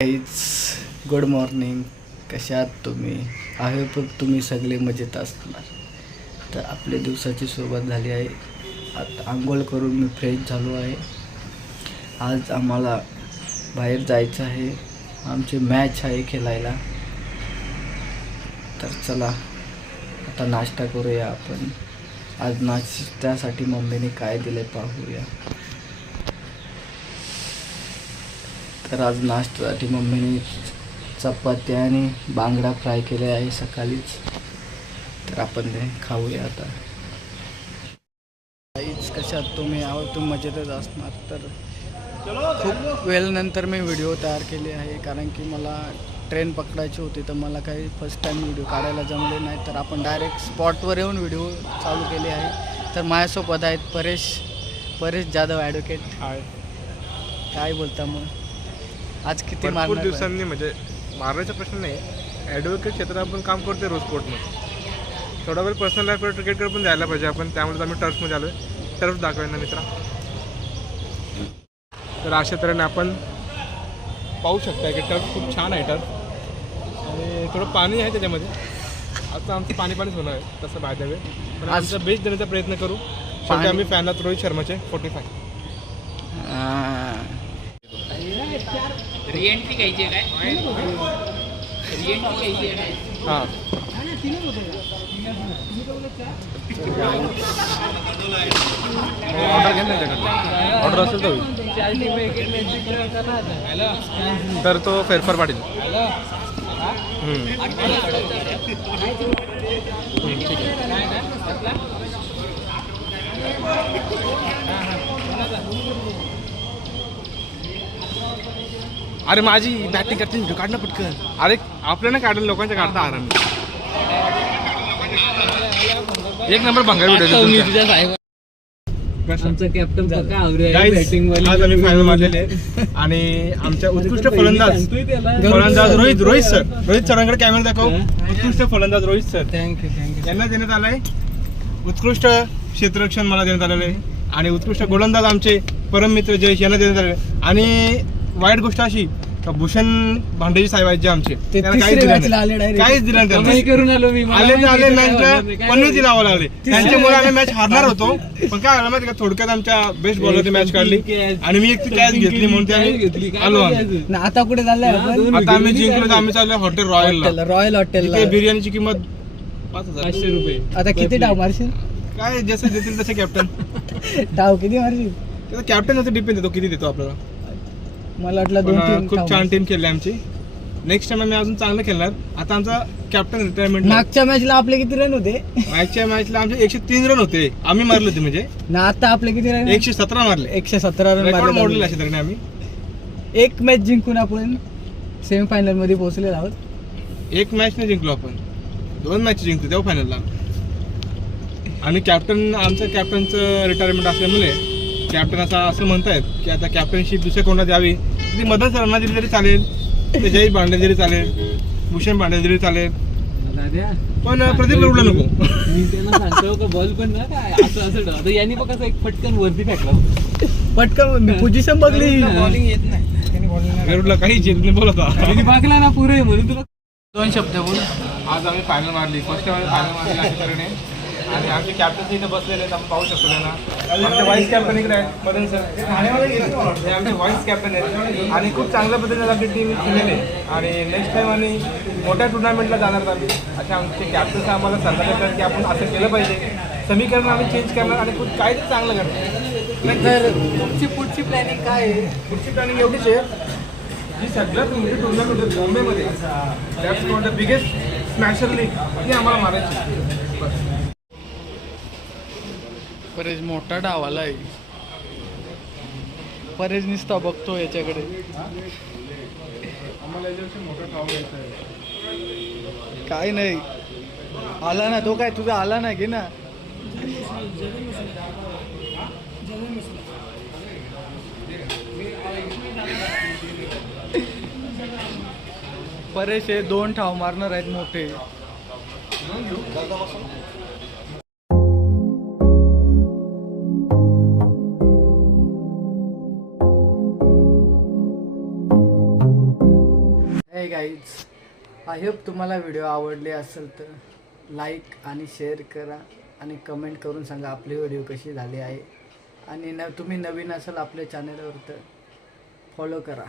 Guys good morning. कशा आहात तुम्ही? आहे पण तुम्ही सगळे मजेत असणार. तर आपल्या दिवसाची सुरुवात झाली आहे. आता आंघोळ करून मी फ्रेश झालो आहे. आज आम्हाला बाहेर जायचं आहे. आमची मॅच आहे खेळायला. तर चला आता नाश्ता करूया आपण. आज नाश्त्यासाठी मम्मीने काय दिले पाहूया. तर आज नाश्त्यासाठी मम्मीने चपाती आणि बांगडा फ्राय केले आहे सकाळीच. तर आपण ते खाऊया आता. काहीच कशात तुम्ही आहोत, तुम्ही मजेतच असणार. तर खूप वेळनंतर मी व्हिडिओ तयार केले आहे, कारण की मला ट्रेन पकडायची होती. तर मला काही फर्स्ट टाईम व्हिडिओ काढायला जमले नाही. तर आपण डायरेक्ट स्पॉटवर येऊन व्हिडिओ चालू केले आहे. तर माझ्यासोबत आहेत परेश जाधव ॲडव्होकेट. काय बोलता मग? आज किती भरपूर दिवसांनी म्हणजे मारण्याचा प्रश्न नाही. ॲडव्होकेट क्षेत्रात आपण काम करतो रोज कोर्टमध्ये. थोडा वेळ पर्सनल लाईफवर क्रिकेटकडे पण द्यायला पाहिजे आपण. त्यामुळे आम्ही टर्फमध्ये आलो आहे. टर्फ दाखवायला मित्रा. तर अशा तऱ्हेने आपण पाहू शकता की टर्फ खूप छान आहे. टर्फ आणि थोडं पाणी आहे त्याच्यामध्ये. आता आमचं पाणीच होणार आहे तसं बाय द वे. पण आमचा बेस्ट देण्याचा प्रयत्न करू. शेवटी आम्ही फॅनला रोहित शर्माचे 45. रिएंट्री घ्यायची आहे काय? रिएंट्री घ्यायची आहे काय? हां ऑर्डर घ्या ना त्याच्याकडे. ऑर्डर असेल तर तो फेरफार पाडील. ठीक आहे. अरे माझी बॅटिंग करते व्हिडिओ काढणं पटकन. अरे आपल्याला काढलं लोकांच्या काढता आराम. एक नंबर भंगार व्हिडिओ. आमचा कॅप्टन आज आम्ही फायनल मारलेले आहे. आणि आमच्या उत्कृष्ट फलंदाज रोहित सरांकडे कॅमेरा दाखव. उत्कृष्ट फलंदाज रोहित सर थँक्यू यांना देण्यात आलाय. उत्कृष्ट क्षेत्ररक्षण मला देण्यात आलेलं आहे. आणि उत्कृष्ट गोलंदाज आमचे परम मित्र जयेश यांना देण्यात आले. आणि वाईट गोष्ट अशी का भूषण भांडेजी साहेब आहेत जे आमचे, त्यांना काहीच दिलं नाही. आले नाही पन्नीची नावं लागले. त्यांच्यामुळे आम्ही मॅच हारणार होतो. पण काय झालं माहिती का, थोडक्यात आमच्या बेस्ट बॉलरने मॅच काढली आणि मी एक कॅच घेतली म्हणून आम्ही आलो. आता कुठे चाललंय? आता आम्ही जिंकलो. आम्ही चाललोय हॉटेल रॉयल हॉटेल. बिर्याणीची किंमत 5,000 रुपये. आता किती डाव मारशील? काय जसं देतील तसे कॅप्टन. डाव किती मारशील? कॅप्टन असं डिपेंड देतो किती देतो आपल्याला. मला वाटलं 2-3. खूप छान टीम खेळली आमची. नेक्स्ट टाइम आम्ही अजून चांगलं खेळणार. आता आमचा कॅप्टन रिटायरमेंट. मागच्या मॅचला आपले किती रन होते? मागच्या मॅचला आमचे 103 रन होते. आम्ही मारले होते म्हणजे ना. आता आपले किती रन? 117 मारले. 117 रन मोडले अशा तऱ्हेने आम्ही. एक मॅच जिंकून आपण सेमीफायनल मध्ये पोहोचलेलो आहोत. एक मॅच नाही जिंकलो आपण, 2 मॅच जिंकलो तेव्हा फायनलला. आणि आमचं कॅप्टनचं रिटायरमेंट असल्यामुळे कॅप्टन असं म्हणतायत की आता कॅप्टनशिप दुसऱ्या कोणाला द्यावी. ती मदन सरांना दिली तरी चालेल, ते जयेश भांडे दिली चालेल, भूषण भांडे दिली चालेल, पण प्रदीप गरुडला नको. मी त्यांना सांगतो का बॉल पण ना काय असं यांनी बघ कसं एक पटकन वरती फेकला. पटकन पोझिशन बघली. बॉलिंग येत नाही. गरुडला काही येत नाही बोलता. बघला ना पुरे म्हणून तुला 2 शब्द बोल. आज आम्ही फायनल मारली. फर्स्ट टाइम फायनल मारली अशा तऱ्हेने. आणि आमचे कॅप्टन इथे बसलेले आहेत, आपण पाहू शकतो त्यांना. आमचे व्हाईस कॅप्टन इकडे आहेत मदन सर. हे आमचे व्हाईस कॅप्टन आहेत आणि खूप चांगल्या पद्धतीने आपली टीम खेळलेली आहे. आणि नेक्स्ट टाइम आणि मोठ्या टुर्नामेंटला जाणार आम्ही. असे आमचे कॅप्टन्स आम्हाला सल्ला देतात की आपण असं केलं पाहिजे. समीकरण आम्ही चेंज करणार आणि खूप काहीतरी चांगलं करणार. तर तुमची पुढची प्लॅनिंग काय आहे? पुढची प्लॅनिंग एवढीच आहे, जी सगळ्यात मोठी टुर्नामेंट आहे बॉम्बेमध्ये, that's called the biggest smasher league, ती आम्हाला मारायची. परेश मोठा डावाला आहे. परेश निसता बघतो याच्याकडे. आम्हाला याच्यापेक्षा मोठा ठाव घ्यायचा आहे. काय नाही आला ना तो. काय तुझा आला नाही की ना. परेश हे 2 ठाव मारणार आहेत मोठे. हाय गाईज, आय होप तुम्हाला व्हिडिओ आवडले असेल तर लाईक आणि शेअर करा आणि कमेंट करून सांगा आपली व्हिडिओ कशी झाली आहे. आणि तुम्ही नवीन असाल आपल्या चॅनलवर तर फॉलो करा.